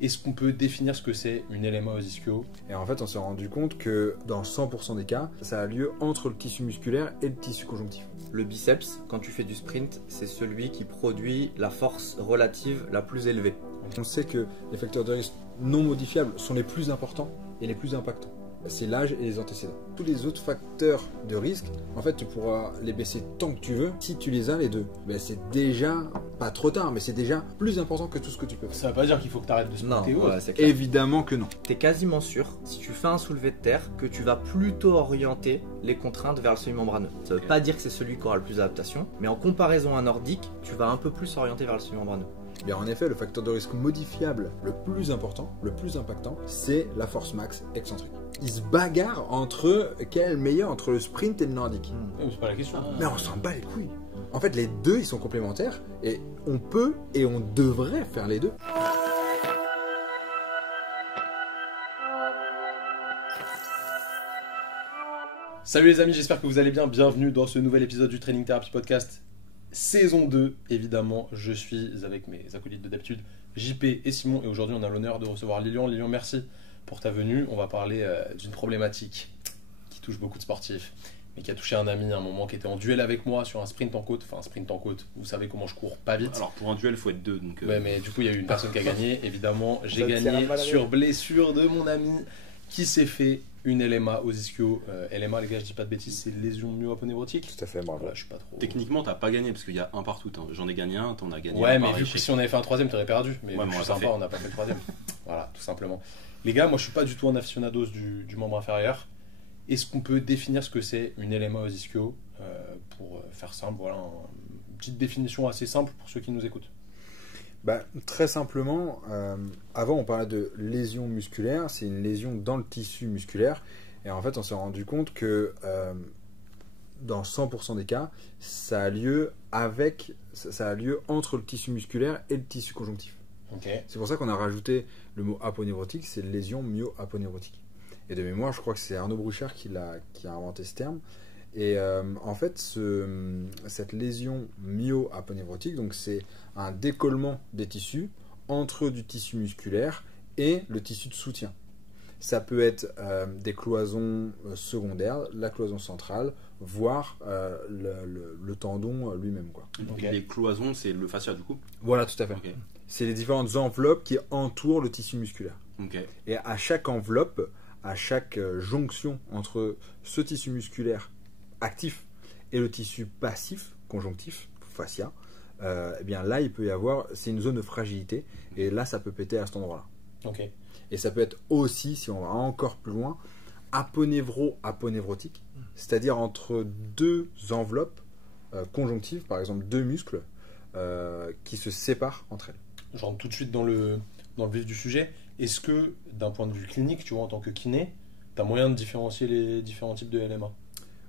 Est-ce qu'on peut définir ce que c'est une LMA aux ischio? Et en fait, on s'est rendu compte que dans 100% des cas, ça a lieu entre le tissu musculaire et le tissu conjonctif. Le biceps, quand tu fais du sprint, c'est celui qui produit la force relative la plus élevée. On sait que les facteurs de risque non modifiables sont les plus importants et les plus impactants. C'est l'âge et les antécédents. Tous les autres facteurs de risque, en fait, tu pourras les baisser tant que tu veux si tu les as les deux. Mais c'est déjà, pas trop tard, mais c'est déjà plus important que tout ce que tu peux faire. Ça veut pas dire qu'il faut que tu arrêtes de sprinter. Non, voilà, c'est clair. Évidemment que non. T'es quasiment sûr, si tu fais un soulevé de terre, que tu vas plutôt orienter les contraintes vers le semi-membraneux. Ça veut pas dire que c'est celui qui aura le plus d'adaptation, mais en comparaison à un nordique, tu vas un peu plus orienter vers le semi-membraneux. Bien, en effet, le facteur de risque modifiable le plus important, le plus impactant, c'est la force max excentrique. Ils se bagarrent entre quel est le meilleur entre le sprint et le nordique. C'est pas la question. Mais on s'en bat les couilles. En fait, les deux, ils sont complémentaires et on peut et on devrait faire les deux. Salut les amis, j'espère que vous allez bien. Bienvenue dans ce nouvel épisode du Training Therapy Podcast, saison 2. Évidemment, je suis avec mes acolytes de d'habitude, JP et Simon. Et aujourd'hui, on a l'honneur de recevoir Lilian. Lilian, merci pour ta venue. On va parler d'une problématique qui touche beaucoup de sportifs, mais qui a touché un ami à un moment, qui était en duel avec moi sur un sprint en côte. Enfin, un sprint en côte, vous savez comment je cours pas vite. Alors pour un duel, il faut être deux. Donc Ouais, mais du coup, il y a eu une personne qui a gagné. Évidemment, j'ai Ça te sert à gagné mal à sur rien. blessure de mon ami qui s'est fait une LMA aux ischios. LMA, les gars, je dis pas de bêtises, c'est lésion myo-aponeurotique. Tout à fait, bravo. Voilà, je suis pas trop. techniquement, t'as pas gagné parce qu'il y a un partout. Hein. J'en ai gagné un, t'en as gagné Ouais, un. mais pareil. vu que si on avait fait un troisième, t'aurais perdu. Mais Ouais, vu que mais je on suis l'a pas sympa, on n'a pas fait le troisième. Voilà, tout simplement. Les gars, moi je suis pas du tout un aficionados du membre inférieur. Est-ce qu'on peut définir ce que c'est une LMA aux ischios pour faire simple, voilà, une petite définition assez simple pour ceux qui nous écoutent. Bah, très simplement, avant on parlait de lésion musculaire, c'est une lésion dans le tissu musculaire. Et en fait, on s'est rendu compte que dans 100% des cas, ça a lieu entre le tissu musculaire et le tissu conjonctif. Ok. C'est pour ça qu'on a rajouté le mot aponeurotique, c'est lésion myo-aponeurotique. Et de mémoire, je crois que c'est Arnaud Brouchard qui a inventé ce terme. Et en fait, cette lésion myo-aponeurotique, donc c'est un décollement des tissus entre du tissu musculaire et le tissu de soutien. Ça peut être des cloisons secondaires, la cloison centrale, voire le tendon lui-même, quoi. Ok. Les cloisons, c'est le fascia du coup. Voilà, tout à fait. Ok. C'est les différentes enveloppes qui entourent le tissu musculaire. Ok. Et à chaque enveloppe, à chaque jonction entre ce tissu musculaire actif et le tissu passif, conjonctif, fascia, eh bien là, il peut y avoir, c'est une zone de fragilité, et là, ça peut péter à cet endroit-là. Ok. Et ça peut être aussi, si on va encore plus loin, aponévro-aponeurotique, c'est-à-dire entre deux enveloppes conjonctives, par exemple deux muscles, qui se séparent entre elles. Je rentre tout de suite dans le vif du sujet. Est-ce que, d'un point de vue clinique, tu vois, en tant que kiné, tu as moyen de différencier les différents types de LMA?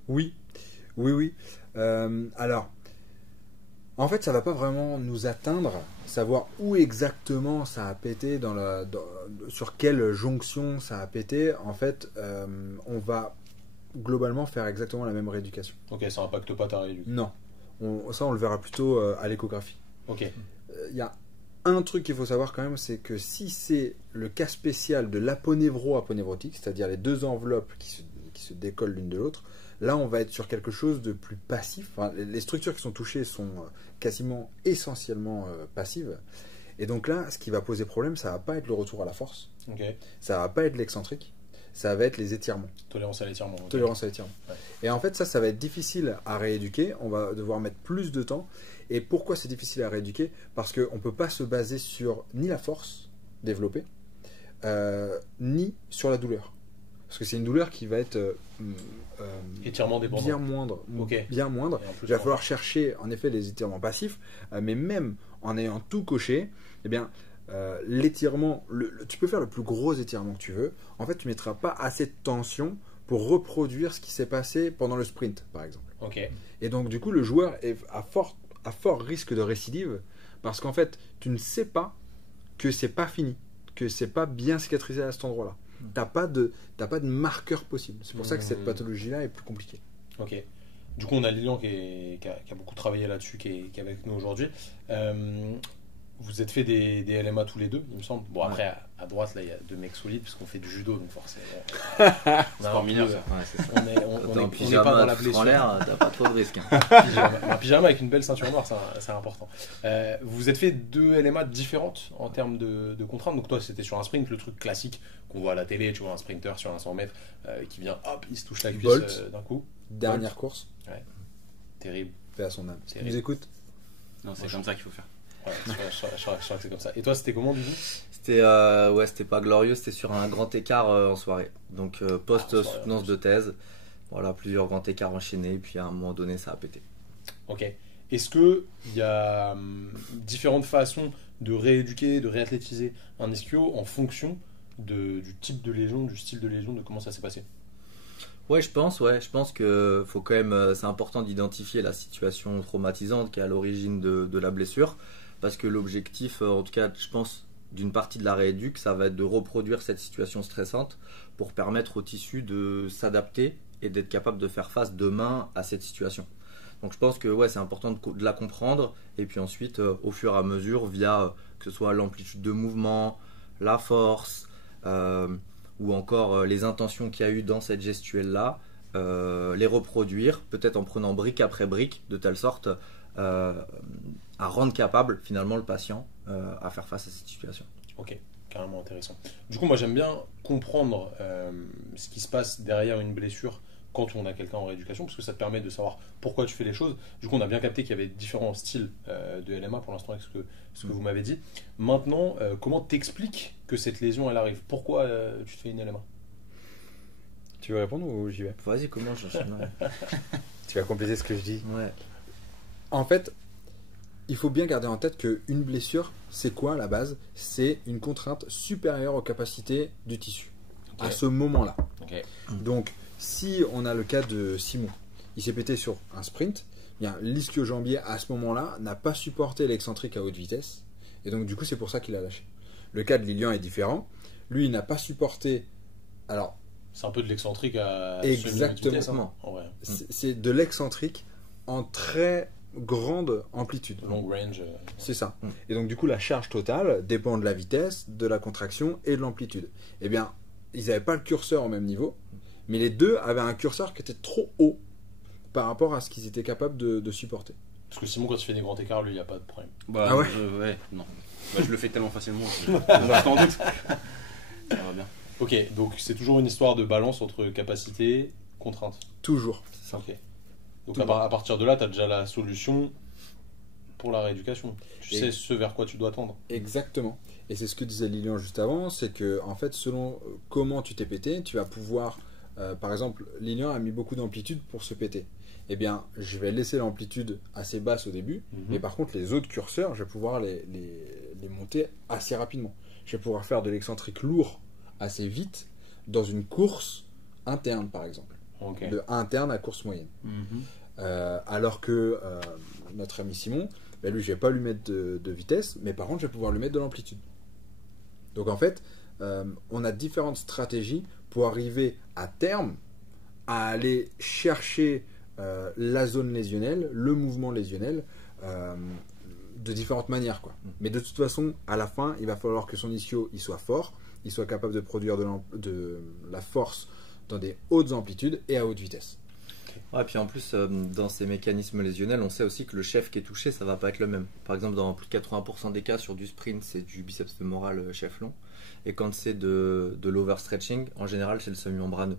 Oui. Alors, en fait, ça va pas vraiment nous atteindre, savoir où exactement ça a pété, sur quelle jonction ça a pété. En fait, on va globalement faire exactement la même rééducation. Ok, ça impacte pas ta rééducation. Non, ça on le verra plutôt à l'échographie. Ok. Il y a un truc qu'il faut savoir quand même, c'est que si c'est le cas spécial de l'aponévro-aponeurotique, c'est-à-dire les deux enveloppes qui se décollent l'une de l'autre, là on va être sur quelque chose de plus passif. Enfin, les structures qui sont touchées sont quasiment essentiellement passives. Et donc là, ce qui va poser problème, ça va pas être le retour à la force, Ok. ça va pas être l'excentrique, ça va être les étirements. Tolérance à l'étirement. Ok. Tolérance à l'étirement. Ouais. Et en fait, ça va être difficile à rééduquer. On va devoir mettre plus de temps. Et pourquoi c'est difficile à rééduquer? Parce qu'on ne peut pas se baser sur ni la force développée, ni sur la douleur. Parce que c'est une douleur qui va être Étirement dépendant. bien moindre. Ok. Bien moindre. Et en plus, Il va falloir chercher en effet les étirements passifs. Mais même en ayant tout coché, eh bien, l'étirement, tu peux faire le plus gros étirement que tu veux. En fait, tu ne mettras pas assez de tension pour reproduire ce qui s'est passé pendant le sprint, par exemple. Ok. Et donc, du coup, le joueur est à fort risque de récidive parce qu'en fait, tu ne sais pas que c'est pas fini, que c'est pas bien cicatrisé à cet endroit-là. T'as pas de marqueur possible. C'est pour ça que cette pathologie-là est plus compliquée. Ok. Du coup, on a Lilian qui a beaucoup travaillé là-dessus, qui est avec nous aujourd'hui. vous êtes fait des LMA tous les deux, il me semble. Bon, après, à droite, là, il y a deux mecs solides, parce qu'on fait du judo, donc forcément. Sport mineur, ça. Ouais, c'est ça. On n'est pas dans la blessure. En l'air, t'as pas trop de risques. Hein. Un pyjama avec une belle ceinture noire, c'est important. Vous vous êtes fait deux LMA différentes en termes de contraintes. Donc toi, c'était sur un sprint, le truc classique qu'on voit à la télé, tu vois un sprinter sur un 100 mètres qui vient, hop, il se touche la cuisse d'un coup. Dernière course. Ouais. Terrible. Paix à son âme. Tu Terrible. nous écoutes? Non, c'est comme ça qu'il faut faire. Ouais, je crois que c'est comme ça. Et toi, c'était comment du coup? C'était pas glorieux, c'était sur un grand écart en soirée. Donc post-soutenance de thèse, voilà, plusieurs grands écarts enchaînés, puis à un moment donné, ça a pété. Ok. Est-ce qu'il y a différentes façons de rééduquer, de réathlétiser un ischio en fonction du type de lésion, du style de lésion, de comment ça s'est passé? Ouais, je pense que faut quand même, c'est important d'identifier la situation traumatisante qui est à l'origine de la blessure, parce que l'objectif, en tout cas, je pense, d'une partie de la rééduque, ça va être de reproduire cette situation stressante pour permettre au tissu de s'adapter et d'être capable de faire face demain à cette situation. Donc je pense que ouais, c'est important de la comprendre, et puis ensuite, au fur et à mesure, via que ce soit l'amplitude de mouvement, la force, ou encore les intentions qu'il y a eu dans cette gestuelle-là, les reproduire, peut-être en prenant brique après brique, de telle sorte à rendre capable finalement le patient à faire face à cette situation. Ok, carrément intéressant. Du coup, moi j'aime bien comprendre ce qui se passe derrière une blessure quand on a quelqu'un en rééducation, parce que ça te permet de savoir pourquoi tu fais les choses. Du coup, on a bien capté qu'il y avait différents styles de LMA pour l'instant avec ce que vous m'avez dit. Maintenant, comment t'expliques que cette lésion elle arrive? Pourquoi tu te fais une LMA? Tu veux répondre ou j'y vais? Vas-y, comment j'enchaîne? Tu vas compléter ce que je dis. Ouais. En fait, il faut bien garder en tête qu'une blessure, c'est quoi à la base? C'est une contrainte supérieure aux capacités du tissu à ce moment-là. Okay. Donc, si on a le cas de Simon, il s'est pété sur un sprint, bien l'ischio-jambier à ce moment-là n'a pas supporté l'excentrique à haute vitesse, et donc du coup c'est pour ça qu'il a lâché. Le cas de Lilian est différent. Lui, il n'a pas supporté. Alors, c'est un peu de l'excentrique à exactement. vitesse, hein, en vrai. C'est de l'excentrique en très grande amplitude. Long range. C'est ça. Et donc du coup la charge totale dépend de la vitesse, de la contraction et de l'amplitude. Eh bien, ils n'avaient pas le curseur au même niveau, mais les deux avaient un curseur qui était trop haut par rapport à ce qu'ils étaient capables de supporter. Parce que Simon, quand il fait des grands écarts, lui, il n'y a pas de problème. Bah, ah ouais, ouais, non. Bah, je le fais tellement facilement. Je t'en doute. Ça va bien. Ok, donc c'est toujours une histoire de balance entre capacité, contrainte. Toujours. C'est ça. Ok. Donc à partir de là, tu as déjà la solution pour la rééducation. Tu sais ce vers quoi tu dois tendre. Exactement. Et c'est ce que disait Lilian juste avant, c'est que en fait, selon comment tu t'es pété, tu vas pouvoir, par exemple, Lilian a mis beaucoup d'amplitude pour se péter. Eh bien, je vais laisser l'amplitude assez basse au début, mais par contre, les autres curseurs, je vais pouvoir les monter assez rapidement. Je vais pouvoir faire de l'excentrique lourd assez vite dans une course interne, par exemple. Okay. De interne à course moyenne. Alors que notre ami Simon, ben lui, je vais pas lui mettre de vitesse, mais par contre, je vais pouvoir lui mettre de l'amplitude. Donc en fait, on a différentes stratégies pour arriver à terme à aller chercher la zone lésionnelle, le mouvement lésionnel, de différentes manières, quoi. Mais de toute façon, à la fin, il va falloir que son ischio il soit fort, il soit capable de produire de la force dans des hautes amplitudes et à haute vitesse. Ouais, puis en plus, dans ces mécanismes lésionnels, on sait aussi que le chef qui est touché, ça va pas être le même. Par exemple, dans plus de 80% des cas sur du sprint, c'est du biceps fémoral chef long. Et quand c'est de l'overstretching, en général, c'est le semi-membraneux.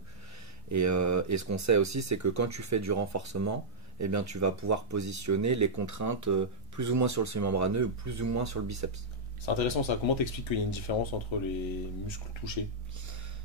Et ce qu'on sait aussi, c'est que quand tu fais du renforcement, eh bien, tu vas pouvoir positionner les contraintes plus ou moins sur le semi-membraneux ou plus ou moins sur le biceps. C'est intéressant ça. Comment t'expliques qu'il y a une différence entre les muscles touchés?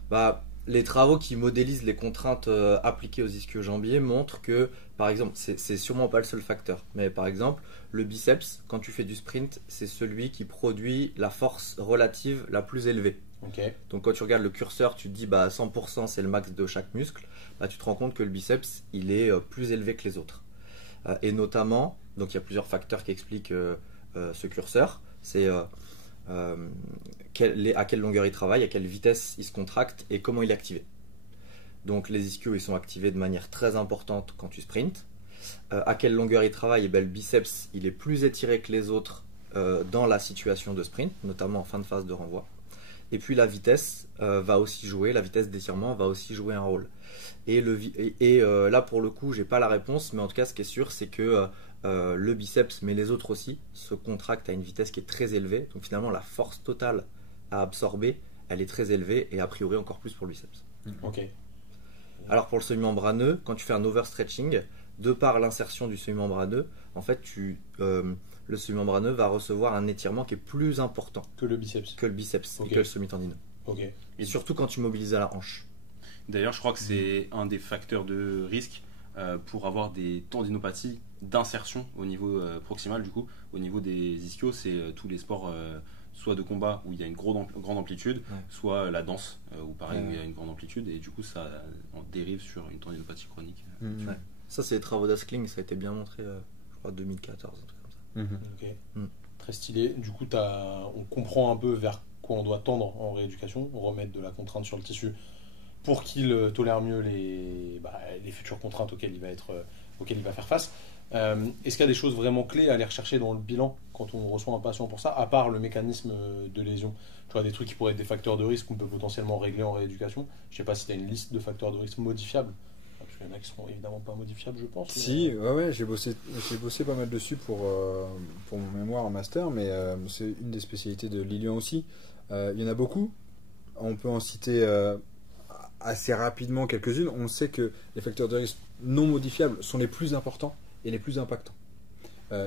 Bah, les travaux qui modélisent les contraintes appliquées aux ischio-jambiers montrent que, par exemple, c'est sûrement pas le seul facteur, mais par exemple, le biceps, quand tu fais du sprint, c'est celui qui produit la force relative la plus élevée. Okay. Donc quand tu regardes le curseur, tu te dis bah 100% c'est le max de chaque muscle, bah, tu te rends compte que le biceps il est plus élevé que les autres. Et notamment, donc il y a plusieurs facteurs qui expliquent ce curseur, c'est à quelle longueur il travaille, à quelle vitesse il se contracte et comment il est activé. Donc les ischios ils sont activés de manière très importante quand tu sprints. À quelle longueur il travaille, et ben, le biceps il est plus étiré que les autres dans la situation de sprint, notamment en fin de phase de renvoi. Et puis la vitesse va aussi jouer, la vitesse d'étirement va aussi jouer un rôle. Et là pour le coup, j'ai pas la réponse, mais en tout cas ce qui est sûr, c'est que le biceps, mais les autres aussi, se contractent à une vitesse qui est très élevée. Donc finalement la force totale à absorber, elle est très élevée et a priori encore plus pour le biceps. Ok. Alors pour le semi-membraneux, quand tu fais un overstretching, de par l'insertion du semi-membraneux, en fait le semi-membraneux va recevoir un étirement qui est plus important Que le biceps. que le biceps Ok. et que le semi-tendineux. Ok. Et surtout quand tu mobilises à la hanche. D'ailleurs, je crois que c'est un des facteurs de risque pour avoir des tendinopathies d'insertion au niveau proximal, du coup, au niveau des ischios, c'est tous les sports soit de combat où il y a une grande amplitude, soit la danse où pareil où il y a une grande amplitude et du coup ça en dérive sur une tendinopathie chronique. Ouais. Ça c'est les travaux d'Askling, ça a été bien montré, je crois 2014, un truc comme ça. Ok. Très stylé. Du coup, on comprend un peu vers quoi on doit tendre en rééducation, remettre de la contrainte sur le tissu pour qu'il tolère mieux les futures contraintes auxquelles il va faire face. Est-ce qu'il y a des choses vraiment clés à aller rechercher dans le bilan quand on reçoit un patient pour ça, à part le mécanisme de lésion? Tu vois, des trucs qui pourraient être des facteurs de risque qu'on peut potentiellement régler en rééducation. Je sais pas si tu as une liste de facteurs de risque modifiables. Parce qu'il y en a qui seront évidemment pas modifiables, je pense. Si, ouais, j'ai bossé pas mal dessus pour mon mémoire en master, mais c'est une des spécialités de Lilian aussi. Il y en a beaucoup. On peut en citer assez rapidement quelques-unes. On sait que les facteurs de risque non modifiables sont les plus importants et les plus impactants.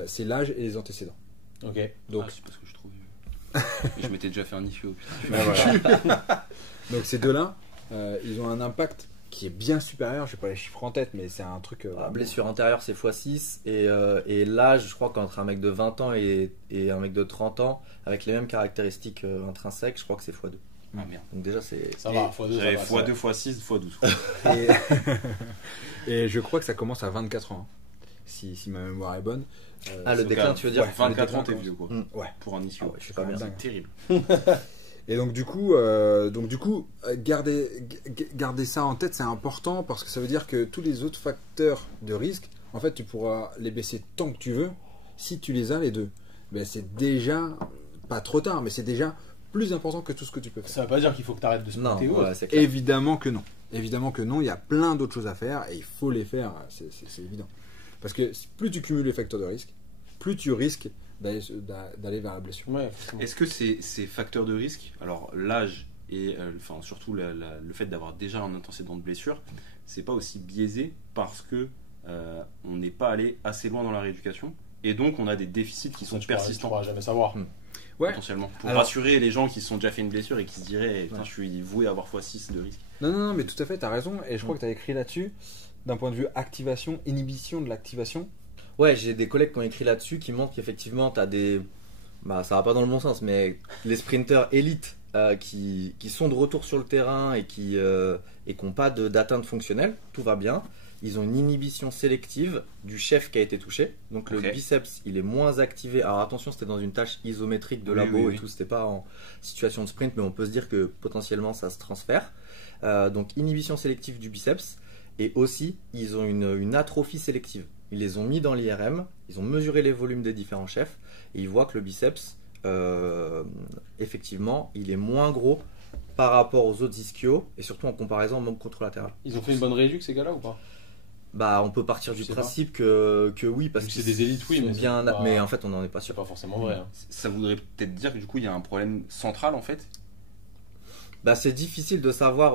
C'est l'âge et les antécédents. Ok. Donc, C'est parce que je trouve. Et je m'étais déjà fait un ischio. ben voilà. Donc ces deux-là, ils ont un impact qui est bien supérieur. Je n'ai pas les chiffres en tête, mais c'est un truc. La blessure antérieure c'est x6 et l'âge, je crois qu'entre un mec de 20 ans et un mec de 30 ans, avec les mêmes caractéristiques intrinsèques, je crois que c'est x2. Ah merde. Donc déjà c'est. Ça va, x2, J'avais ça va. x2, x6, x12. Et je crois que ça commence à 24 ans, hein, si ma mémoire est bonne. Le déclin, tu veux dire? Ouais. 24 ans, le t'es déclin, vieux quoi. Ouais. Pour un ischio. Ah ouais, je suis pas bien. dingue. C'est terrible. Et donc du coup, garder ça en tête, c'est important parce que ça veut dire que tous les autres facteurs de risque, en fait, tu pourras les baisser tant que tu veux si tu les as les deux. Ben, c'est déjà pas trop tard, mais c'est déjà plus important que tout ce que tu peux faire. Ça veut pas dire qu'il faut que tu arrêtes de Non, sprinter. voilà, c'est clair. Évidemment que non. Évidemment que non, il y a plein d'autres choses à faire et il faut les faire, c'est évident. Parce que plus tu cumules les facteurs de risque, plus tu risques d'aller vers la blessure. Ouais, forcément. Est-ce que ces facteurs de risque, alors l'âge et surtout le fait d'avoir déjà un antécédent de blessure, c'est pas aussi biaisé parce que on n'est pas allé assez loin dans la rééducation et donc on a des déficits qui sont Tu persistants pourras jamais savoir. Ouais. potentiellement pour Alors- rassurer les gens qui se sont déjà fait une blessure et qui se diraient putain, je suis voué à avoir x6 de risque. Non, mais tout à fait, tu as raison. Et je crois que tu as écrit là-dessus, d'un point de vue activation, inhibition de l'activation. Ouais, j'ai des collègues qui ont écrit là-dessus qui montrent qu'effectivement, tu as des. Bah, ça va pas dans le bon sens, mais les sprinters élites qui sont de retour sur le terrain et qui n'ont pas d'atteinte fonctionnelle, tout va bien. Ils ont une inhibition sélective du chef qui a été touché. Donc le Ok. biceps, il est moins activé. Alors attention, c'était dans une tâche isométrique de Oui, labo oui. et tout, c'était pas en situation de sprint, mais on peut se dire que potentiellement ça se transfère. Donc inhibition sélective du biceps. Et aussi, ils ont une atrophie sélective. Ils les ont mis dans l'IRM, ils ont mesuré les volumes des différents chefs, et ils voient que le biceps, effectivement, il est moins gros par rapport aux autres ischios, et surtout en comparaison au membre contralatéral. Ils ont fait une bonne rééduque, ces gars-là, ou pas? Bah, on peut partir du Je sais principe que oui, parce Vu que que c'est des élites, oui, mais c'est bien, pas- mais en fait, on n'en est pas C'est sûr. pas forcément vrai. Hein. Ça voudrait peut-être dire que du coup il y a un problème central en fait. Bah, c'est difficile de savoir,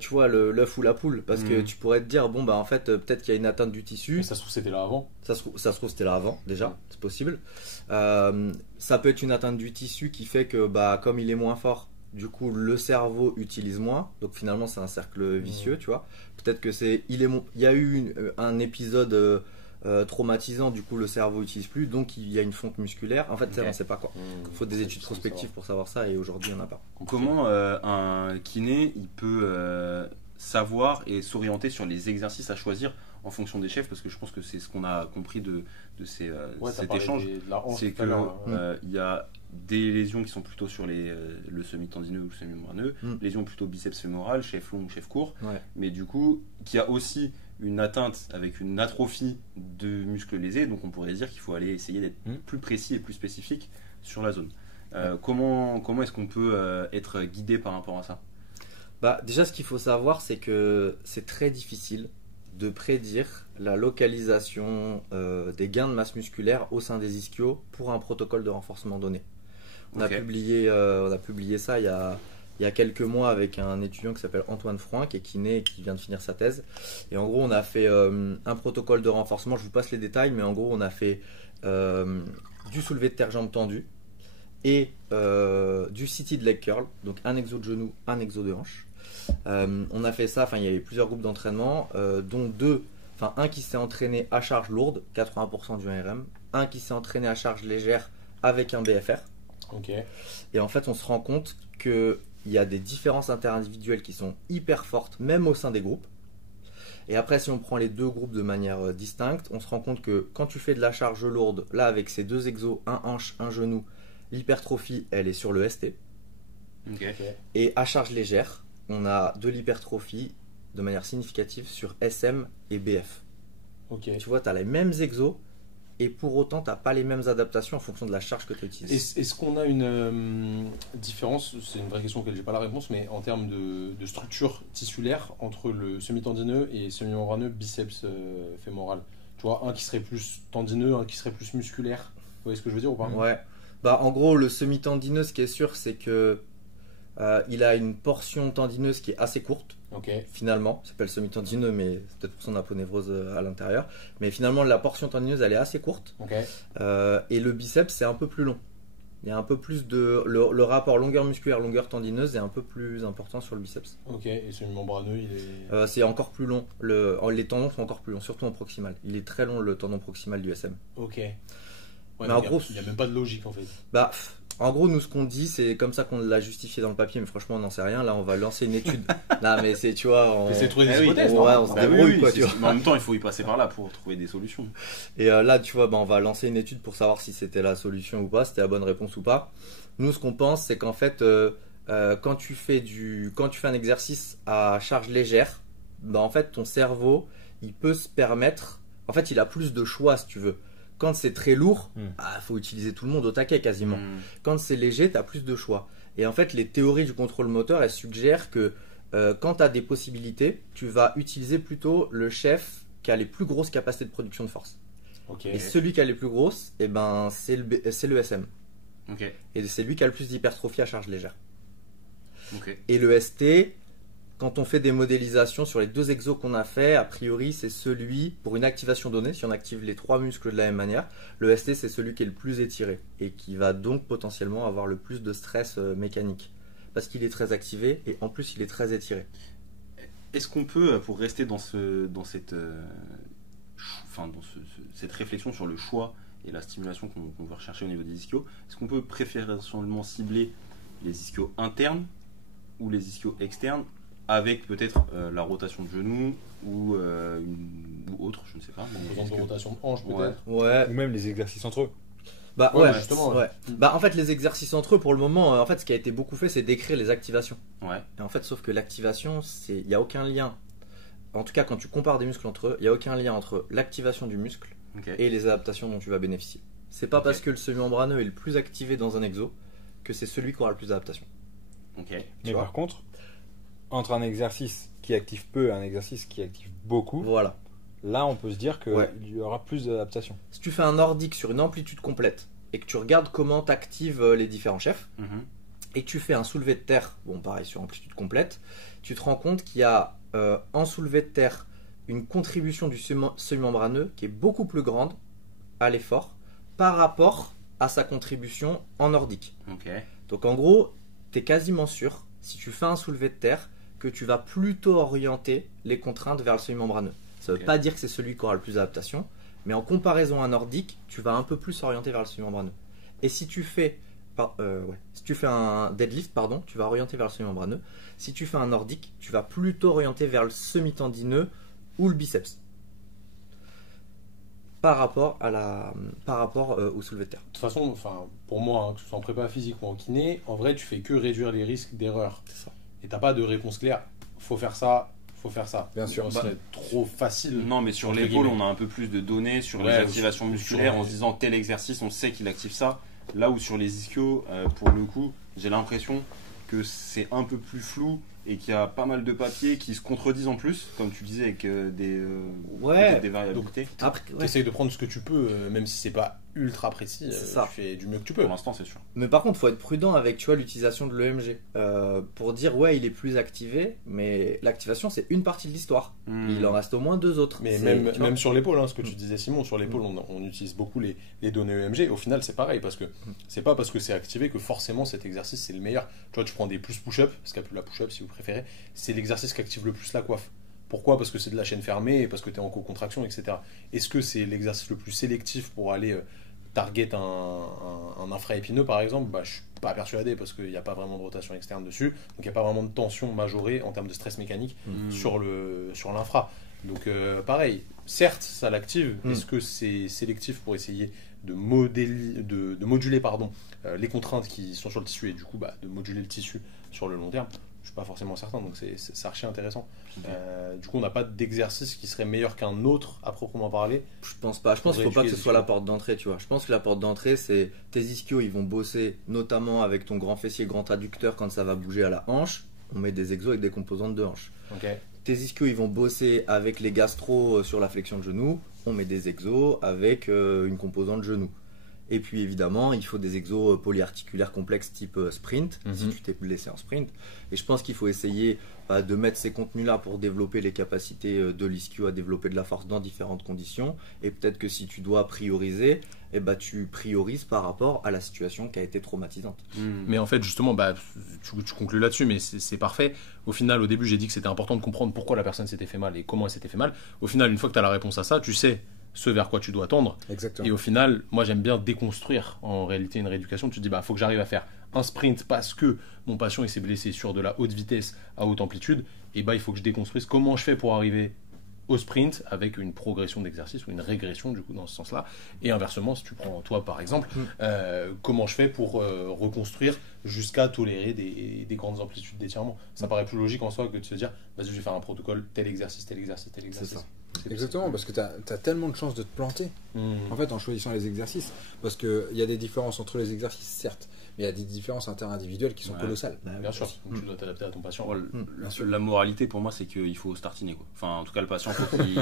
tu vois, l'œuf ou la poule, parce que tu pourrais te dire, bon, bah, en fait, peut-être qu'il y a une atteinte du tissu. Mais ça se trouve, c'était là avant. Ça se trouve c'était là avant déjà, c'est possible. Ça peut être une atteinte du tissu qui fait que bah, comme il est moins fort, du coup le cerveau utilise moins. Donc finalement c'est un cercle vicieux, tu vois. Peut-être que il y a eu un épisode traumatisant, du coup le cerveau utilise plus, donc il y a une fonte musculaire. En fait ça, Ok. on sait pas quoi. Il faut des études prospectives pour savoir ça et aujourd'hui il n'y en a pas. Comment un kiné il peut savoir et s'orienter sur les exercices à choisir en fonction des chefs, parce que je pense que c'est ce qu'on a compris de Ouais, t'as cet parlé échange, de la hanche c'est tout à que l'heure, hein. il y a des lésions qui sont plutôt sur le semi-tendineux ou le semi-membraneux, lésions plutôt biceps fémoral, chef long ou chef court, Ouais. mais du coup qui a aussi une atteinte avec une atrophie de muscles lésés, donc on pourrait dire qu'il faut aller essayer d'être plus précis et plus spécifique sur la zone. Comment est-ce qu'on peut être guidé par rapport à ça? Bah, déjà, ce qu'il faut savoir, c'est que c'est très difficile de prédire la localisation des gains de masse musculaire au sein des ischios pour un protocole de renforcement donné. On a publié ça il y a quelques mois avec un étudiant qui s'appelle Antoine Froin, qui est kiné et qui vient de finir sa thèse. Et en gros, on a fait un protocole de renforcement, je vous passe les détails, mais en gros, on a fait du soulevé de terre jambes tendues et du seated leg curl, donc un exo de genou, un exo de hanche. On a fait ça, il y avait plusieurs groupes d'entraînement, dont un qui s'est entraîné à charge lourde, 80% du 1RM, un qui s'est entraîné à charge légère avec un BFR. Okay. Et en fait, on se rend compte qu'il y a des différences interindividuelles qui sont hyper fortes, même au sein des groupes. Et après, si on prend les deux groupes de manière distincte, on se rend compte que quand tu fais de la charge lourde, là avec ces deux exos, un hanche, un genou, l'hypertrophie, elle est sur le ST. Okay. Et à charge légère, on a de l'hypertrophie de manière significative sur SM et BF. Okay. Tu vois, tu as les mêmes exos et pour autant, tu n'as pas les mêmes adaptations en fonction de la charge que tu utilises. Est-ce qu'on a une différence, c'est une vraie question auquel je n'ai pas la réponse, mais en termes de structure tissulaire entre le semi-tendineux et semi-membraneux biceps fémoral? Tu vois, un qui serait plus tendineux, un qui serait plus musculaire. Vous voyez ce que je veux dire ou pas? Ouais. Bah, en gros, le semi-tendineux, ce qui est sûr, c'est que il a une portion tendineuse qui est assez courte. Okay. Finalement, ça s'appelle semi-tendineux, mais c'est peut-être pour son aponévrose à l'intérieur. Mais finalement, la portion tendineuse, elle est assez courte. Okay. Et le biceps, c'est un peu plus long. Il y a un peu plus de. Le rapport longueur musculaire, longueur tendineuse est un peu plus important sur le biceps. Ok, et semi-membraneux, il est. C'est encore plus long. Les tendons sont encore plus longs, surtout en proximal. Il est très long, le tendon proximal du SM. Ok. Ouais, mais en gros, il n'y a même pas de logique en fait. Bah. En gros, nous, ce qu'on dit, c'est comme ça qu'on l'a justifié dans le papier, mais franchement, on n'en sait rien. Là, on va lancer une étude. Non, mais c'est, tu vois. C'est trouver des hypothèses, ouais, on se débrouille, quoi, tu vois. Mais en même temps, il faut y passer par là pour trouver des solutions. Et là, tu vois, on va lancer une étude pour savoir si c'était la solution ou pas, si c'était la bonne réponse ou pas. Nous, ce qu'on pense, c'est qu'en fait, quand tu fais un exercice à charge légère, bah, en fait, ton cerveau, il peut se permettre. En fait, il a plus de choix, si tu veux. Quand c'est très lourd, faut utiliser tout le monde au taquet quasiment. Quand c'est léger, tu as plus de choix. Et en fait, les théories du contrôle moteur, elles suggèrent que quand tu as des possibilités, tu vas utiliser plutôt le chef qui a les plus grosses capacités de production de force. Okay. Et celui qui a les plus grosses, eh ben, c'est le SM. Okay. Et c'est lui qui a le plus d'hypertrophie à charge légère. Okay. Et le ST, quand on fait des modélisations sur les deux exos qu'on a fait, a priori, c'est celui, pour une activation donnée, si on active les trois muscles de la même manière, le ST, c'est celui qui est le plus étiré et qui va donc potentiellement avoir le plus de stress mécanique. Parce qu'il est très activé et en plus, il est très étiré. Est-ce qu'on peut, pour rester dans cette réflexion sur le choix et la stimulation qu'on veut rechercher au niveau des ischios, est-ce qu'on peut préférentiellement cibler les ischios internes ou les ischios externes avec peut-être la rotation de genou ou autre, je ne sais pas. Par exemple, rotation de hanche peut-être. Ouais. Ou même les exercices entre eux. Bah ouais, justement. Ouais. Bah en fait, les exercices entre eux, pour le moment, en fait, ce qui a été beaucoup fait, c'est d'écrire les activations. Ouais. Et en fait, sauf que l'activation, il n'y a aucun lien. En tout cas, quand tu compares des muscles entre eux, il n'y a aucun lien entre l'activation du muscle et les adaptations dont tu vas bénéficier. C'est pas parce que le semi-membraneux est le plus activé dans un exo que c'est celui qui aura le plus d'adaptation. Mais par contre, entre un exercice qui active peu et un exercice qui active beaucoup, voilà. Là on peut se dire qu'il y aura plus d'adaptation. Si tu fais un nordique sur une amplitude complète et que tu regardes comment tu actives les différents chefs et que tu fais un soulevé de terre, bon pareil sur amplitude complète, tu te rends compte qu'il y a en soulevé de terre une contribution du semi-membraneux qui est beaucoup plus grande à l'effort par rapport à sa contribution en nordique. Donc en gros, tu es quasiment sûr, si tu fais un soulevé de terre, que tu vas plutôt orienter les contraintes vers le semi-membraneux. Ça ne veut pas dire que c'est celui qui aura le plus d'adaptation, mais en comparaison à un nordique, tu vas un peu plus orienter vers le semi-membraneux. Et si tu fais un deadlift, tu vas orienter vers le semi-membraneux. Si tu fais un nordique, tu vas plutôt orienter vers le semi-tendineux ou le biceps. Par rapport au soulevé de terre. De toute façon, pour moi, que ce soit en prépa physique ou en kiné, en vrai, tu fais que réduire les risques d'erreur. C'est ça. Et t'as pas de réponse claire. Faut faire ça, faut faire ça. Bien sûr. C'est trop facile. Non, mais sur l'épaule, on a un peu plus de données sur les activations musculaires en se disant tel exercice, on sait qu'il active ça. Là où sur les ischios, pour le coup, j'ai l'impression que c'est un peu plus flou et qu'il y a pas mal de papiers qui se contredisent en plus, comme tu disais, avec Ouais. des variabilités. Après, Tu ouais. essayes de prendre ce que tu peux, même si c'est pas ultra précis, C'est ça. tu fais du mieux que tu peux. Pour l'instant, c'est sûr. Mais par contre, faut être prudent avec, tu vois, l'utilisation de l'EMG. Pour dire, ouais, il est plus activé, mais l'activation, c'est une partie de l'histoire. Il en reste au moins 2 autres. Mais C'est- même, tu vois. même sur l'épaule, ce que tu disais Simon, sur l'épaule on utilise beaucoup les données EMG. Au final c'est pareil parce que c'est pas parce que c'est activé que forcément cet exercice c'est le meilleur. Tu vois, tu prends des plus push-up, parce qu'il y a plus la push-up si vous préférez, c'est l'exercice qui active le plus la coiffe. Pourquoi? Parce que c'est de la chaîne fermée, et parce que tu es en co-contraction, etc. Est-ce que c'est l'exercice le plus sélectif pour aller target un infraépineux par exemple? Je suis pas persuadé parce qu'il n'y a pas vraiment de rotation externe dessus, donc il n'y a pas vraiment de tension majorée en termes de stress mécanique sur l'infra. Donc pareil, certes ça l'active, est-ce que c'est sélectif pour essayer de moduler les contraintes qui sont sur le tissu et du coup de moduler le tissu sur le long terme? Je suis pas forcément certain, donc c'est archi intéressant. Du coup on n'a pas d'exercice qui serait meilleur qu'un autre à proprement parler. Je pense pas. Je pense qu'il faut pas que ce soit la la porte d'entrée, tu vois. Je pense que la porte d'entrée, c'est tes ischios, ils vont bosser notamment avec ton grand fessier, grand adducteur quand ça va bouger à la hanche. On met des exos avec des composantes de hanche. Okay. Tes ischios, ils vont bosser avec les gastro sur la flexion de genou. On met des exos avec une composante genou. Et puis évidemment, il faut des exos polyarticulaires complexes type sprint, si tu t'es blessé en sprint. Et je pense qu'il faut essayer de mettre ces contenus-là pour développer les capacités de l'ischio à développer de la force dans différentes conditions. Et peut-être que si tu dois prioriser, tu priorises par rapport à la situation qui a été traumatisante. Mais en fait, justement, tu conclus là-dessus, mais c'est parfait. Au final, au début, j'ai dit que c'était important de comprendre pourquoi la personne s'était fait mal et comment elle s'était fait mal. Au final, une fois que tu as la réponse à ça, tu sais ce vers quoi tu dois tendre. Exactement. Et au final, moi j'aime bien déconstruire en réalité une rééducation. Tu te dis, faut que j'arrive à faire un sprint parce que mon patient il s'est blessé sur de la haute vitesse à haute amplitude. Et il faut que je déconstruise comment je fais pour arriver au sprint avec une progression d'exercice ou une régression du coup dans ce sens-là. Et inversement, si tu prends toi par exemple, comment je fais pour reconstruire jusqu'à tolérer des grandes amplitudes d'étirement. Ça paraît plus logique en soi que de se dire, vas-y je vais faire un protocole, tel exercice, tel exercice, tel exercice. C'est ça. Exactement, parce que tu as tellement de chances de te planter en fait en choisissant les exercices. Parce qu'il y a des différences entre les exercices, certes, mais il y a des différences interindividuelles qui sont colossales. Bien sûr, donc tu dois t'adapter à ton patient. La moralité pour moi, c'est qu'il faut startiner, quoi. Enfin, en tout cas, le patient,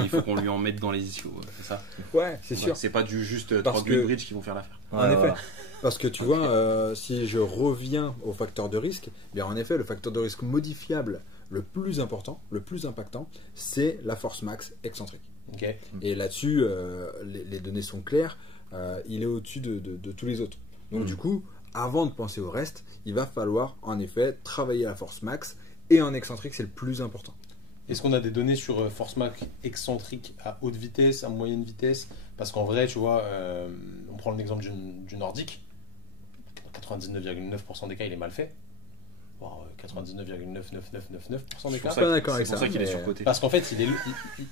il faut qu'on lui en mette dans les ischios, c'est ça. Ouais, c'est sûr. C'est pas du juste Parce 3 que- bridge qui vont faire l'affaire. En effet. Parce que tu vois, si je reviens au facteur de risque, bien en effet, le facteur de risque modifiable le plus important, le plus impactant, c'est la force max excentrique. Okay. Et là-dessus, les données sont claires, il est au-dessus de tous les autres. Donc du coup, avant de penser au reste, il va falloir en effet travailler la force max, et en excentrique, c'est le plus important. Est-ce qu'on a des données sur force max excentrique à haute vitesse, à moyenne vitesse? Parce qu'en vrai, tu vois, on prend l'exemple du nordique, 99,9% des cas, il est mal fait. Voire 99,99999% des cas. Pas d'accord C'est avec pour ça, ça qu'il est mais- surcoté. Parce qu'en fait,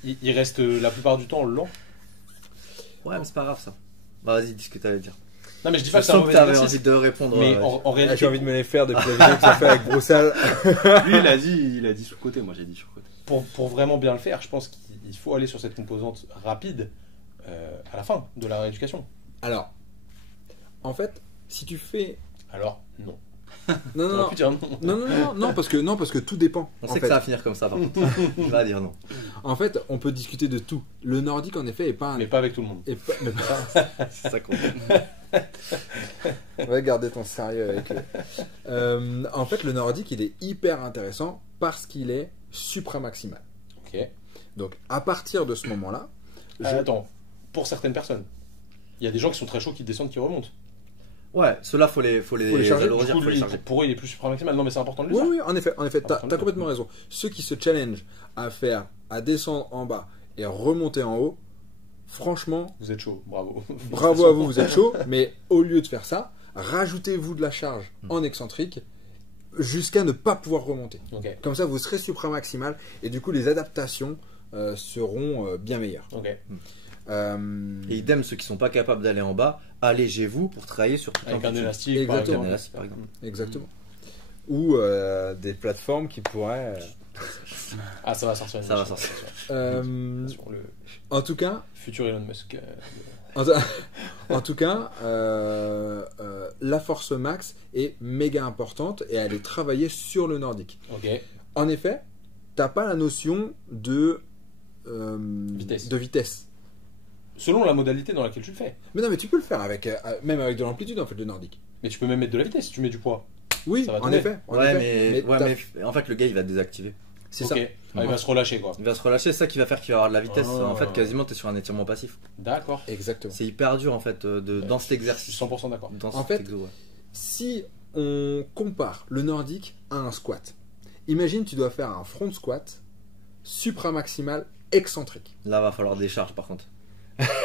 il reste la plupart du temps lent. Ouais, mais c'est pas grave ça. Vas-y, dis ce que t'allais dire. Non, mais je dis Je pas que c'est un sens que mauvais t'avais exercice. envie de répondre. Mais en Ah, réalité, j'ai envie de me les faire depuis la vidéo que j'ai fait avec Broussal. Lui, il a dit surcoté, moi j'ai dit surcoté. pour vraiment bien le faire, je pense qu'il faut aller sur cette composante rapide à la fin de la rééducation. Alors, en fait, si tu fais... Alors, non. Non, non, T'aurais non. pu dire non. Non, parce que tout dépend. On en sait fait. que ça va finir comme ça par contre. Je vais dire non. En fait, on peut discuter de tout. Le nordique, en effet, est pas un... Mais pas avec tout le monde. mais pas- C'est ça qu'on On va garder ton sérieux avec eux. En fait, le nordique, il est hyper intéressant parce qu'il est supramaximal. Ok. Donc, à partir de ce moment-là, Attends, pour certaines personnes, il y a des gens qui sont très chauds, qui descendent, qui remontent. Ouais, ceux-là, faut les charger. valoriser, Du coup, faut les lui, charger. pour eux, il est plus supramaximal. Non, mais c'est important de le oui, dire. oui, en effet, t'as Important de complètement raison. Ceux qui se challenge à descendre en bas et remonter en haut, franchement, Vous êtes chaud, bravo. bravo à vous, vous êtes chaud, mais au lieu de faire ça, rajoutez-vous de la charge en excentrique jusqu'à ne pas pouvoir remonter. Ok, Comme ça, vous serez supramaximal et du coup, les adaptations seront bien meilleures. ok. Et idem, ceux qui sont pas capables d'aller en bas, allégez-vous pour travailler sur toute Avec un l'amplitude. élastique, par Exactement. Un exemple. élastique, par exemple. Exactement. Ou des plateformes qui pourraient... Ah, ça va sortir. Ça va sortir. euh, Sur le en tout cas, futur Elon Musk. En tout cas, la force max est méga importante et elle est travaillée sur le nordique. Ok. En effet, t'as pas la notion de Vitesse. de vitesse. Selon la modalité dans laquelle tu le fais. Mais non, mais tu peux le faire avec même avec de l'amplitude en fait le nordique. Mais tu peux même mettre de la vitesse si tu mets du poids. Oui, Ça va en tourner. effet. en Ouais, effet. mais en fait, le gars, il va désactiver. c'est Ok. ça. Ah, il va se relâcher quoi. Il va se relâcher, c'est ça qui va faire qu'il va avoir de la vitesse. Ah. En fait, quasiment, t'es sur un étirement passif. D'accord. Exactement. C'est hyper dur, en fait, dans cet Je suis exercice. 100% d'accord. Dans En cet fait, exo, ouais. Si on compare le nordique à un squat, imagine tu dois faire un front squat supramaximal excentrique. Là, va falloir des charges, par contre.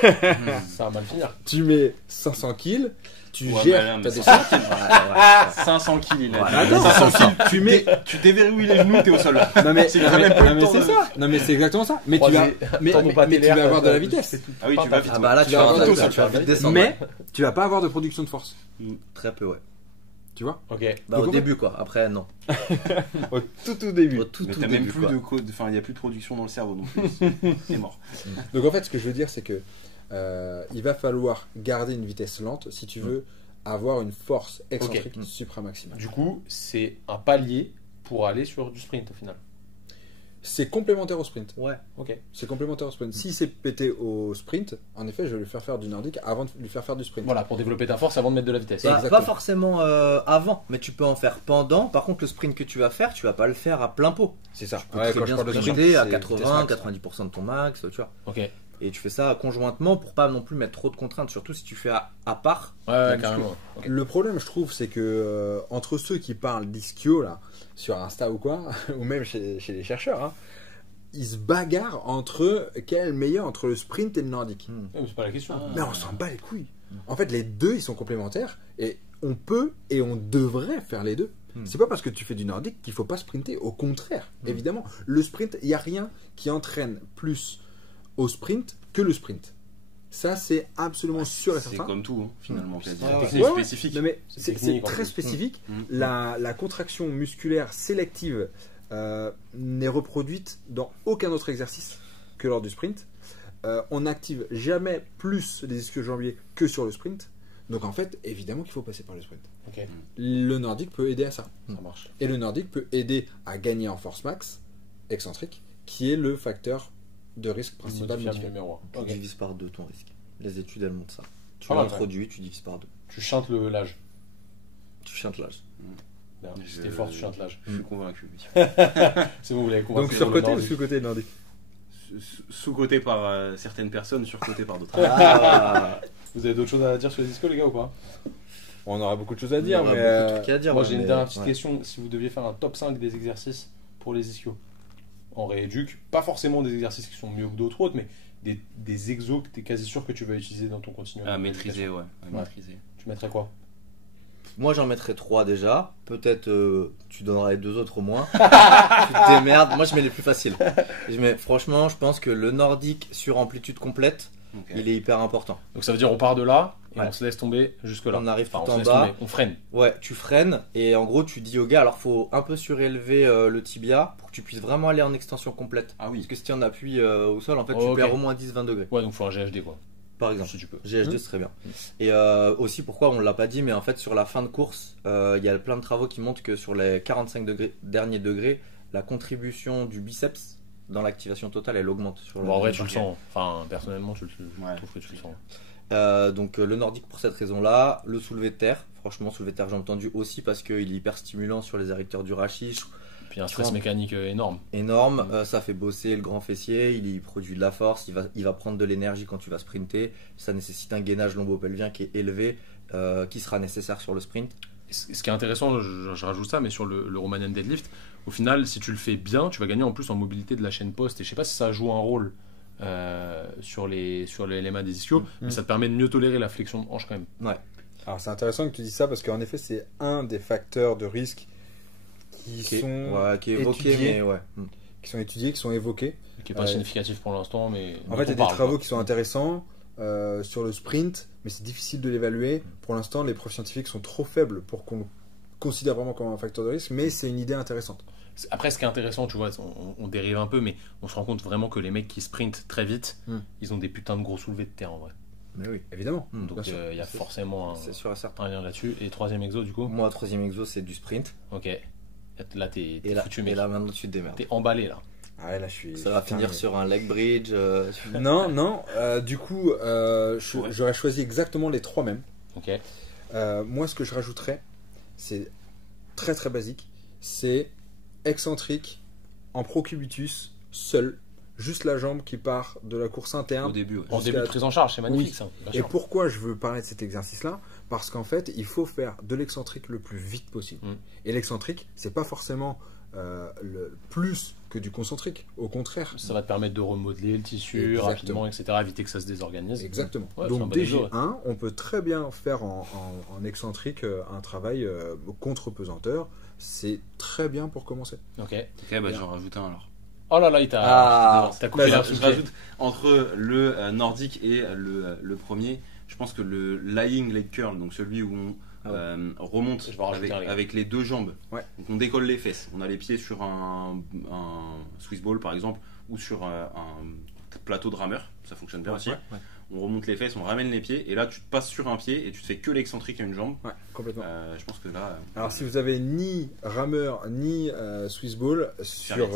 Ça va mal finir. Tu mets 500 kills, tu Ouais, gères mais ta non, mais descente. Ouais, 500 kills, il a Ouais. dit. Attends, 500 kills, tu mets. tu déverrouilles les genoux, t'es au sol. Non mais, C'est non, quand mais- même pas le non, mais temps c'est de- ça. Non mais c'est exactement ça. Mais tu vas, Croisé, mais, tendons mais- pas mais tes tu vas lèvres, avoir de la ça- vitesse. Ah oui, tu vas vite. Ah bah là, Tu tu vas vas avoir avoir de- ça, tu vas vite descendre. Mais tu vas pas avoir de production de force. Très peu, ouais. Tu vois. Ok. Bah, Donc, au en début, quoi. Après, non. Au tout début. Au tout Mais tout t'as même début, plus quoi. de code, enfin il y a plus de production dans le cerveau donc c'est mort. Donc en fait, ce que je veux dire, c'est que il va falloir garder une vitesse lente si tu veux avoir une force excentrique Ok. supramaximale. Du coup, c'est un palier pour aller sur du sprint au final. C'est complémentaire au sprint. Ouais. Ok. C'est complémentaire au sprint. Si c'est pété au sprint, en effet, je vais lui faire faire du nordique avant de lui faire faire du sprint. Voilà, pour développer ta force avant de mettre de la vitesse. Bah, Exactement. pas forcément avant, mais tu peux en faire pendant. Par contre, le sprint que tu vas faire, tu vas pas le faire à plein pot. C'est ça. Tu peux très bien sprinter à 80, 90% de ton max, tu vois. Ok. Ouais, Et tu fais ça conjointement pour pas non plus mettre trop de contraintes, surtout si tu fais à part. ouais, muscu. carrément. Ok. Le problème, je trouve, c'est que entre ceux qui parlent d'ischio là, sur Insta ou quoi, ou même chez les chercheurs, hein, ils se bagarrent entre quel est le meilleur entre le sprint et le nordique. Hmm. Ouais, mais c'est pas la question. Mais on s'en bat les couilles. En fait, les deux, ils sont complémentaires et on peut et on devrait faire les deux. Hmm. C'est pas parce que tu fais du nordique qu'il faut pas sprinter. Au contraire, évidemment, le sprint, il y a rien qui entraîne plus au sprint que le sprint. Ça, c'est absolument sûr et C'est certain. comme tout hein, finalement. C'est C'est ouais, technique ouais. spécifique. Non, mais C'est c'est technique, en très plus. spécifique. Mm. La contraction musculaire sélective n'est reproduite dans aucun autre exercice que lors du sprint. On n'active jamais plus les ischio-jambiers que sur le sprint. Donc en fait, évidemment qu'il faut passer par le sprint. Ok, Le nordique peut aider à ça. ça marche. Et le nordique peut aider à gagner en force max excentrique, qui est le facteur de risque principal. Modifiable modifié. numéro 1. Tu Ok. divises par 2 ton risque. Les études, elles montrent ça. Tu Pas mal, l'introduis, tu divises par 2. Tu chantes l'âge. Tu chantes l'âge. Bien, Si Je- t'es fort, tu chantes l'âge. Je suis convaincu. oui. C'est bon, vous l'avez Donc convaincu. sur le côté ou nordique. sous côté de nordique? Sous-côté par certaines personnes, sur-côté par d'autres. Ah, Vous avez d'autres choses à dire sur les ischios, les gars, ou pas? On aura beaucoup de choses à il y dire, aura mais beaucoup de trucs à dire. Moi, ouais, j'ai une mais- dernière petite ouais. question. Si vous deviez faire un top 5 des exercices pour les ischios en rééduc, pas forcément des exercices qui sont mieux que d'autres autres, mais des exos que tu es quasi sûr que tu vas utiliser dans ton continuum. À de maîtriser, rééducation. ouais. À maîtriser. Tu mettrais quoi? Moi, j'en mettrais 3 déjà. Peut-être tu donneras les 2 autres au moins. Tu te démerdes. Moi, je mets les plus faciles. Franchement, je pense que le nordique sur amplitude complète, Ok. il est hyper important. Donc ça veut dire on part de là et Ouais. on se laisse tomber jusque là. On arrive Enfin, tout on se en laisse bas. tomber, on freine. Ouais, tu freines et en gros, tu dis au gars, alors faut un peu surélever le tibia pour que tu puisses vraiment aller en extension complète. Ah oui. Parce que si tu en appuies au sol, en fait, Oh, tu ok. perds au moins 10-20 degrés, Ouais, donc faut un GHD quoi. par exemple. Si tu peux. GHD, c'est très bien. Et aussi, pourquoi on l'a pas dit, mais en fait, sur la fin de course, il y a plein de travaux qui montrent que sur les 45 derniers degrés, la contribution du biceps dans l'activation totale, elle augmente. Sur Bon, en vrai, tu le parquet. sens. Enfin, personnellement, je Ouais. trouve que tu le sens. Donc le nordique pour cette raison-là, le soulevé de terre, franchement soulevé de terre jambes tendues aussi parce qu'il est hyper stimulant sur les adducteurs du rachis, Puis un stress vois. mécanique énorme. énorme, ça fait bosser le grand fessier, il y produit de la force, il va prendre de l'énergie quand tu vas sprinter, ça nécessite un gainage lombo-pelvien qui est élevé, qui sera nécessaire sur le sprint. Ce qui est intéressant, je rajoute ça, mais sur le Romanian deadlift, au final, si tu le fais bien, tu vas gagner en plus en mobilité de la chaîne poste. Et je sais pas si ça joue un rôle sur les LMA des ischios, mais ça te permet de mieux tolérer la flexion de hanche quand même. Alors c'est intéressant que tu dis ça parce qu'en effet c'est un des facteurs de risque qui Qui est, sont ouais, qui est évoqué, étudiés. mais ouais. qui sont étudiés, qui sont évoqués. Qui est pas Ouais. significatif pour l'instant, mais. En dont fait, il y a on des parle, travaux quoi. qui sont intéressants sur le sprint, mais c'est difficile de l'évaluer. Pour l'instant, les preuves scientifiques sont trop faibles pour qu'on le considère vraiment comme un facteur de risque, mais c'est une idée intéressante. Après, ce qui est intéressant, tu vois, on dérive un peu, mais on se rend compte vraiment que les mecs qui sprintent très vite, ils ont des putains de gros soulevés de terre en vrai. Mais oui. Évidemment. Donc bien sûr. il y a forcément C'est sûr et certain. un lien là-dessus. Et troisième exo du coup. Moi, troisième exo, c'est du sprint. Ok. Là t'es Et là, foutu et mec. là maintenant, tu te démerdes. T'es emballé là. Ah ouais, là, je suis. Ça va finir terminé. sur un leg bridge. Non. Du coup, Ouais. j'aurais choisi exactement les 3 mêmes. Ok. Moi, ce que je rajouterais, c'est très très basique. C'est excentrique en procubitus, seul, juste la jambe qui part de la course Au interne. début, ouais. En Jusqu'à- début de prise en charge, c'est magnifique Oui. ça. Bien Et sûr. pourquoi je veux parler de cet exercice-là? Parce qu'en fait, il faut faire de l'excentrique le plus vite possible. Mm. Et l'excentrique, c'est pas forcément le plus que du concentrique. Au contraire. Ça va te permettre de remodeler le tissu Exactement. rapidement, etc. Éviter que ça se désorganise. Exactement. Ouais, c'est un Donc bon exo, DG1, on peut très bien faire en excentrique un travail contre-pesanteur. C'est très bien pour commencer. Ok. Ok, bah j'en rajoute un alors. Oh là là, il t'a Ah, t'as coupé vas-y, la Je rajoute entre le nordique et le premier, je pense que le lying leg curl, donc celui où on remonte Je vais rajouter un, les gars. avec les 2 jambes. Ouais. Donc on décolle les fesses. On a les pieds sur un Swiss ball par exemple ou sur un plateau de rameur. Ça fonctionne bien aussi. ouais. On remonte les fesses, on ramène les pieds et là tu te passes sur un pied et tu te fais que l'excentrique à une jambe. Ouais, complètement. Je pense que là. Alors si vous avez ni rameur ni Swiss Ball sur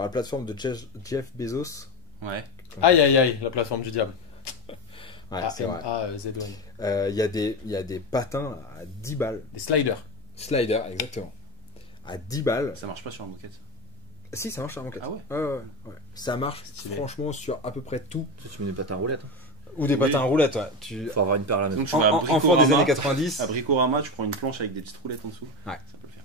la plateforme de Jeff Bezos, Ouais. Aïe aïe aïe, la plateforme du diable. ouais, c'est vrai. A-M-A-Z-O-N. Il y a des patins à 10 balles. Des sliders. Slider, exactement. À 10 balles. Ça marche pas sur un moquette. Si, ça marche sur la moquette. Ah ouais. Ouais. Ça marche Stylé. franchement sur à peu près tout. Tu mets des patins à roulettes. Ou des Oui. patins à roulettes, ouais. Tu... Faut avoir une paire à la maison. Donc tu vas à Enfant des années Bricorama. 90. À Bricorama, tu prends une planche avec des petites roulettes en dessous. Ouais. Ça peut le faire.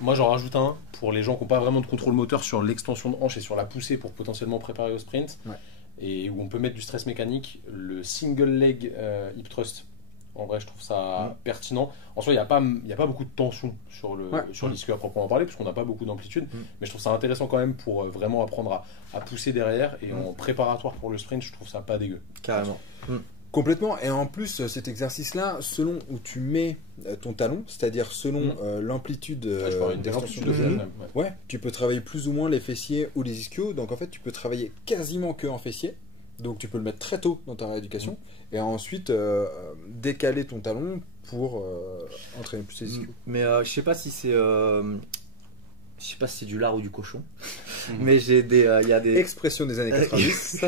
Moi j'en rajoute un pour les gens qui n'ont pas vraiment de contrôle moteur sur l'extension de hanche et sur la poussée pour potentiellement préparer au sprint. Ouais. Et où on peut mettre du stress mécanique, le single leg hip thrust. En vrai, je trouve ça pertinent. En soi, il n'y a pas beaucoup de tension sur l'ischio à proprement parler, puisqu'on n'a pas beaucoup d'amplitude. Mais je trouve ça intéressant quand même pour vraiment apprendre à pousser derrière. Et en préparatoire pour le sprint, je trouve ça pas dégueu. Carrément. Complètement. Et en plus, cet exercice-là, selon où tu mets ton talon, c'est-à-dire selon l'amplitude Je parle une d'extension extension de de genou, même. Ouais. ouais, tu peux travailler plus ou moins les fessiers ou les ischios. Donc en fait, tu peux travailler quasiment que en fessiers. Donc tu peux le mettre très tôt dans ta rééducation et ensuite décaler ton talon pour entraîner plus les ischios. Mais je sais pas si c'est du lard ou du cochon. Mais il y a des Expression des années 90.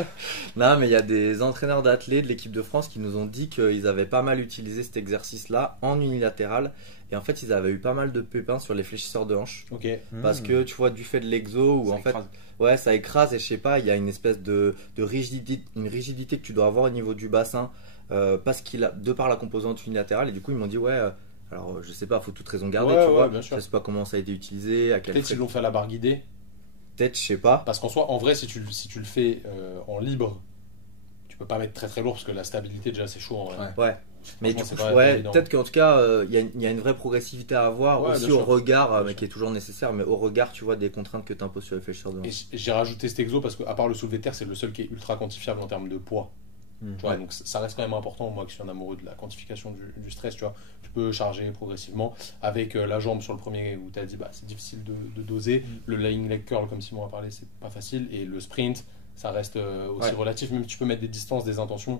non, mais il y a des entraîneurs d'athlètes de l'équipe de France qui nous ont dit qu'ils avaient pas mal utilisé cet exercice-là en unilatéral. Et en fait, ils avaient eu pas mal de pépins sur les fléchisseurs de hanches. Ok. Parce que tu vois, du fait de l'exo, où Ça en fait, écrase. ouais, ça écrase et je sais pas, il y a une espèce de rigidité, que tu dois avoir au niveau du bassin, parce de par la composante unilatérale. Et du coup, ils m'ont dit, ouais, alors je sais pas, faut toute raison garder, Ouais, tu ouais, vois. bien sûr. Je sais pas comment ça a été utilisé, à quel Peut-être qu'ils l'ont fait à la barre guidée. Peut-être, je sais pas. Parce qu'en soi, en vrai, si tu le fais en libre, tu peux pas mettre très très lourd parce que la stabilité déjà c'est chaud en vrai. Ouais. Mais du Franchement, coup, c'est pas ouais, évident. peut-être qu'en tout cas, il y a une vraie progressivité à avoir Ouais, aussi bien au sûr. regard, Bien mais sûr. qui est toujours nécessaire, mais au regard, tu vois, des contraintes que tu imposes sur les fléchisseurs de Et hanche. j'ai rajouté cet exo parce que à part le soulevé de terre, c'est le seul qui est ultra quantifiable en termes de poids. Tu vois, donc ça reste quand même important. Moi qui suis un amoureux de la quantification du stress, tu vois, tu peux charger progressivement avec la jambe sur le premier où tu as dit bah, c'est difficile de doser. Le lying leg curl, comme Simon a parlé, c'est pas facile. Et le sprint, ça reste aussi relatif. Même si tu peux mettre des distances, des intentions,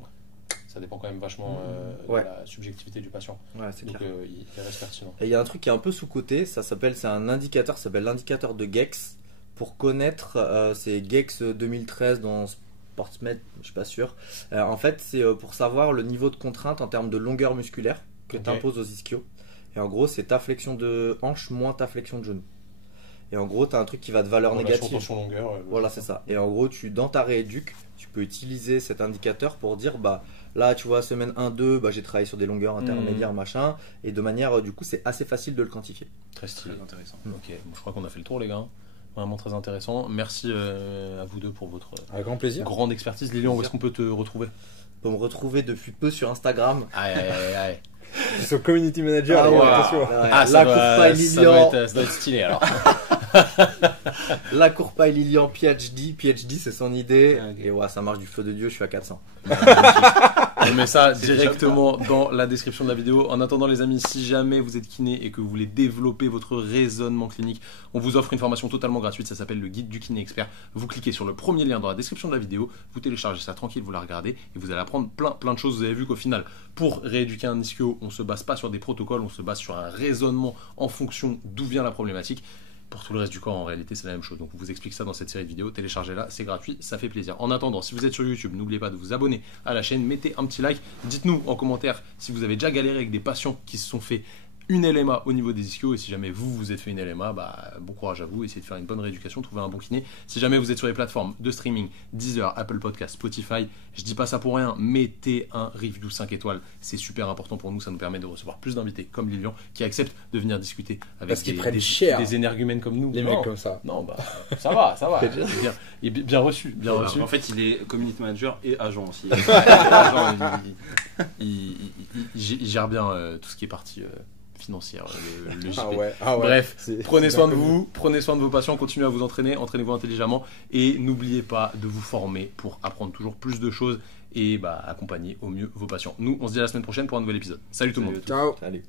ça dépend quand même vachement de la subjectivité du patient. Ouais, c'est Donc clair. il reste pertinent. Et il y a un truc qui est un peu sous-coté, c'est un indicateur, ça s'appelle l'indicateur de Gex. Pour connaître, c'est Gex 2013 dans Sportsmed, je suis pas sûr. En fait, c'est pour savoir le niveau de contrainte en termes de longueur musculaire que Ok. tu imposes aux ischios. Et en gros, c'est ta flexion de hanche moins ta flexion de genou. Et en gros, tu as un truc qui va de valeur négative. Tension longueur. Voilà, c'est ça. Et en gros, dans ta rééduque, tu peux utiliser cet indicateur pour dire, bah là, tu vois, semaine 1-2, bah, j'ai travaillé sur des longueurs intermédiaires, machin. Et de manière, du coup, c'est assez facile de le quantifier. Très stylé. Très intéressant. Ok, bon, je crois qu'on a fait le tour les gars. Vraiment très intéressant. Merci à vous deux pour votre Avec grand plaisir. grande expertise. Lilian, où est-ce qu'on peut te retrouver? Tu peux me retrouver depuis peu sur Instagram. Aïe aïe aïe aïe. Sur Community Manager, Ah les gars, ouais. attention. Ah, la courpaille Lilian, ça doit être stylé alors. la courpaille Lilian PhD. PhD, c'est son idée. Ah, ok. Et ouais, ça marche du feu de Dieu, je suis à 400. On met ça directement dans la description de la vidéo. En attendant les amis, si jamais vous êtes kiné et que vous voulez développer votre raisonnement clinique, on vous offre une formation totalement gratuite, ça s'appelle le guide du kiné expert. Vous cliquez sur le premier lien dans la description de la vidéo, vous téléchargez ça tranquille, vous la regardez et vous allez apprendre plein de choses. Vous avez vu qu'au final, pour rééduquer un ischio, on se base pas sur des protocoles, on se base sur un raisonnement en fonction d'où vient la problématique. Pour tout le reste du corps, en réalité, c'est la même chose. Donc, on vous explique ça dans cette série de vidéos. Téléchargez-la, c'est gratuit, ça fait plaisir. En attendant, si vous êtes sur YouTube, n'oubliez pas de vous abonner à la chaîne, mettez un petit like. Dites-nous en commentaire si vous avez déjà galéré avec des patients qui se sont fait une LMA au niveau des ischios. Et si jamais vous êtes fait une LMA, bon courage à vous. Essayez de faire une bonne rééducation, trouver un bon kiné. Si jamais vous êtes sur les plateformes de streaming, Deezer, Apple Podcast, Spotify, je dis pas ça pour rien, mettez un review 5 étoiles. C'est super important pour nous. Ça nous permet de recevoir plus d'invités comme Lilian qui acceptent de venir discuter avec Parce qu'ils prennent cher. des énergumènes comme nous. Les mecs comme ça. Non, ça va. Il est bien reçu. En fait, il est community manager et agent aussi. Il gère bien tout ce qui est partie financière, le JP. Ah ouais. Bref, prenez soin de vous, prenez soin de vos patients, continuez à vous entraîner, entraînez-vous intelligemment et n'oubliez pas de vous former pour apprendre toujours plus de choses et accompagner au mieux vos patients. Nous, on se dit à la semaine prochaine pour un nouvel épisode. Salut tout le monde. Ciao. Salut.